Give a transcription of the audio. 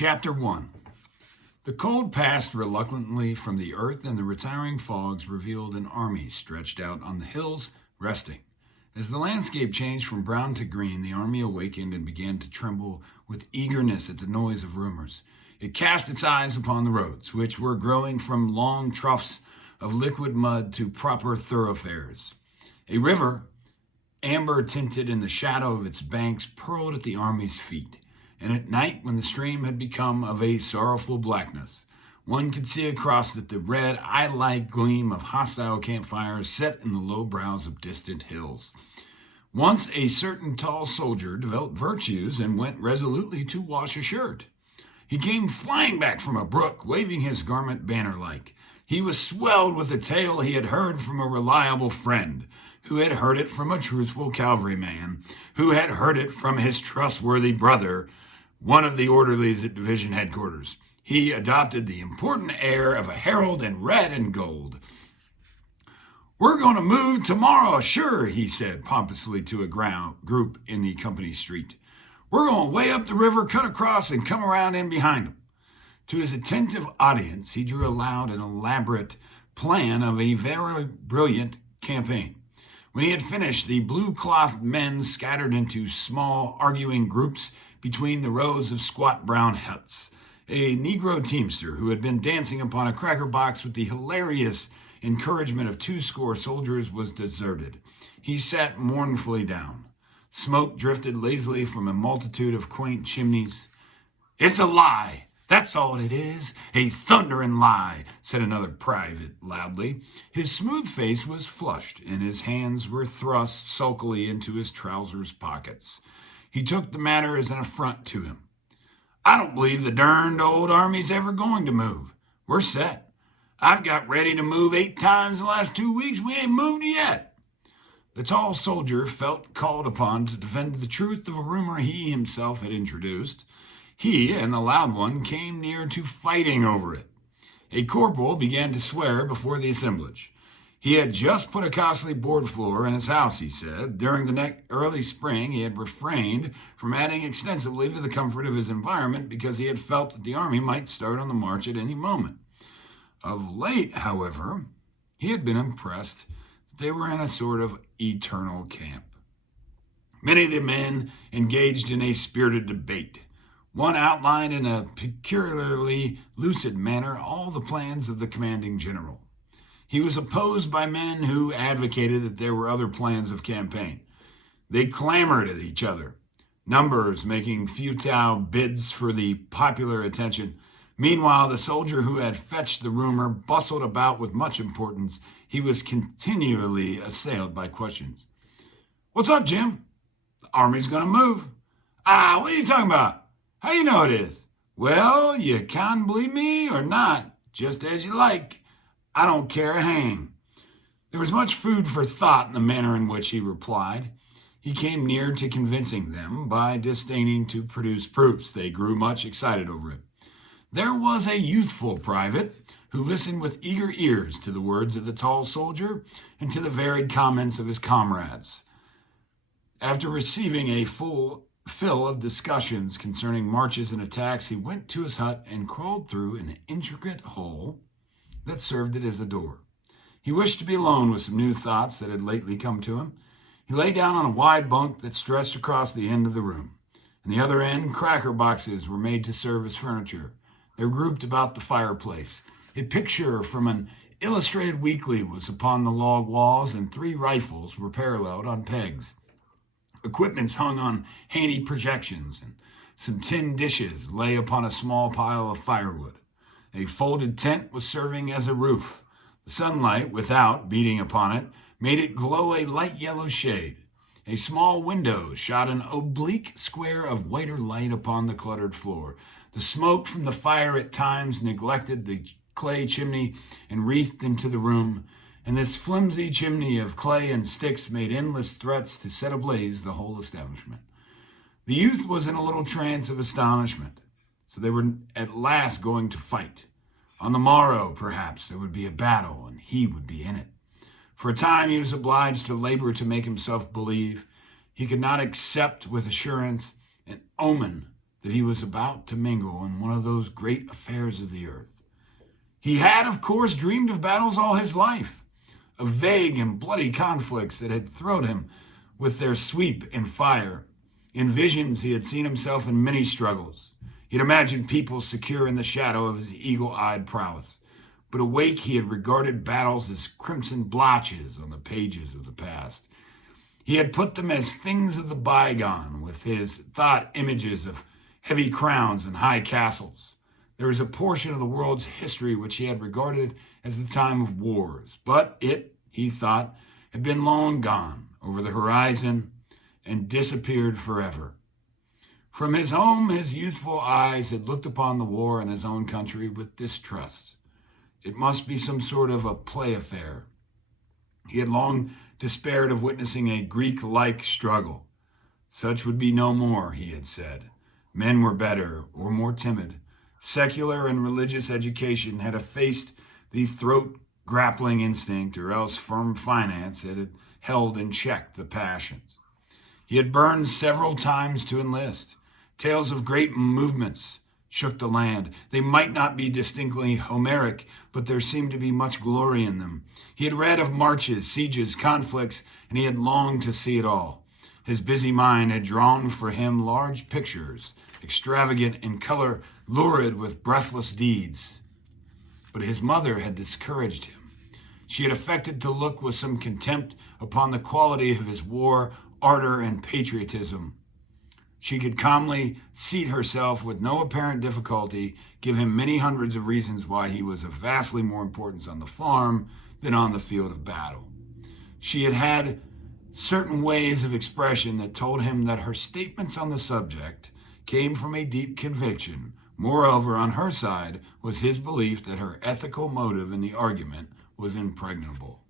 Chapter 1. The cold passed reluctantly from the earth, and the retiring fogs revealed an army stretched out on the hills, resting. As the landscape changed from brown to green, the army awakened and began to tremble with eagerness at the noise of rumors. It cast its eyes upon the roads, which were growing from long troughs of liquid mud to proper thoroughfares. A river, amber tinted in the shadow of its banks, purled at the army's feet. And at night, when the stream had become of a sorrowful blackness, one could see across it the red, eye-like gleam of hostile campfires set in the low brows of distant hills. Once a certain tall soldier developed virtues and went resolutely to wash a shirt. He came flying back from a brook, waving his garment banner-like. He was swelled with a tale he had heard from a reliable friend, who had heard it from a truthful cavalryman, who had heard it from his trustworthy brother, one of the orderlies at division headquarters. He adopted the important air of a herald in red and gold. "We're going to move tomorrow, sure," he said pompously to a group in the company street. "We're going way up the river, cut across, and come around in behind them." To his attentive audience, he drew aloud an elaborate plan of a very brilliant campaign. When he had finished, the blue-clothed men scattered into small, arguing groups between the rows of squat brown huts. A Negro teamster who had been dancing upon a cracker box with the hilarious encouragement of 20 soldiers was deserted. He sat mournfully down. Smoke drifted lazily from a multitude of quaint chimneys. "It's a lie! That's all it is, a thundering lie," said another private loudly. His smooth face was flushed, and his hands were thrust sulkily into his trousers pockets. He took the matter as an affront to him. "I don't believe the darned old army's ever going to move. We're set. I've got ready to move 8 times in the last 2 weeks. We ain't moved yet." The tall soldier felt called upon to defend the truth of a rumor he himself had introduced. He and the loud one came near to fighting over it. A corporal began to swear before the assemblage. He had just put a costly board floor in his house, he said. During the early spring, he had refrained from adding extensively to the comfort of his environment because he had felt that the army might start on the march at any moment. Of late, however, he had been impressed that they were in a sort of eternal camp. Many of the men engaged in a spirited debate. One outlined in a peculiarly lucid manner all the plans of the commanding general. He was opposed by men who advocated that there were other plans of campaign. They clamored at each other, numbers making futile bids for the popular attention. Meanwhile, the soldier who had fetched the rumor bustled about with much importance. He was continually assailed by questions. "What's up, Jim?" "The army's going to move." "What are you talking about? How you know it is?" "Well, you can believe me or not, just as you like. I don't care a hang." There was much food for thought in the manner in which he replied. He came near to convincing them by disdaining to produce proofs. They grew much excited over it. There was a youthful private who listened with eager ears to the words of the tall soldier and to the varied comments of his comrades. After receiving a full fill of discussions concerning marches and attacks, he went to his hut and crawled through an intricate hole that served it as a door. He wished to be alone with some new thoughts that had lately come to him. He lay down on a wide bunk that stretched across the end of the room. In the other end, cracker boxes were made to serve as furniture. They were grouped about the fireplace. A picture from an illustrated weekly was upon the log walls, and 3 rifles were paralleled on pegs. Equipments hung on handy projections, and some tin dishes lay upon a small pile of firewood. A folded tent was serving as a roof. The sunlight without, beating upon it, made it glow a light yellow shade. A small window shot an oblique square of whiter light upon the cluttered floor. The smoke from the fire at times neglected the clay chimney and wreathed into the room, and this flimsy chimney of clay and sticks made endless threats to set ablaze the whole establishment. The youth was in a little trance of astonishment. So they were at last going to fight. On the morrow, perhaps, there would be a battle, and he would be in it. For a time, he was obliged to labor to make himself believe. He could not accept with assurance an omen that he was about to mingle in one of those great affairs of the earth. He had, of course, dreamed of battles all his life, of vague and bloody conflicts that had thrilled him with their sweep and fire. In visions, he had seen himself in many struggles. He had imagined people secure in the shadow of his eagle-eyed prowess. But awake, he had regarded battles as crimson blotches on the pages of the past. He had put them as things of the bygone, with his thought images of heavy crowns and high castles. There was a portion of the world's history which he had regarded as the time of wars, but it, he thought, had been long gone over the horizon and disappeared forever. From his home, his youthful eyes had looked upon the war in his own country with distrust. It must be some sort of a play affair. He had long despaired of witnessing a Greek-like struggle. Such would be no more, he had said. Men were better or more timid. Secular and religious education had effaced the throat-grappling instinct, or else firm finance had held in check the passions. He had burned several times to enlist. Tales of great movements shook the land. They might not be distinctly Homeric, but there seemed to be much glory in them. He had read of marches, sieges, conflicts, and he had longed to see it all. His busy mind had drawn for him large pictures, extravagant in color, lurid with breathless deeds. But his mother had discouraged him. She had affected to look with some contempt upon the quality of his war ardor and patriotism. She could calmly seat herself with no apparent difficulty, give him many hundreds of reasons why he was of vastly more importance on the farm than on the field of battle. She had had certain ways of expression that told him that her statements on the subject came from a deep conviction. Moreover, on her side was his belief that her ethical motive in the argument was impregnable.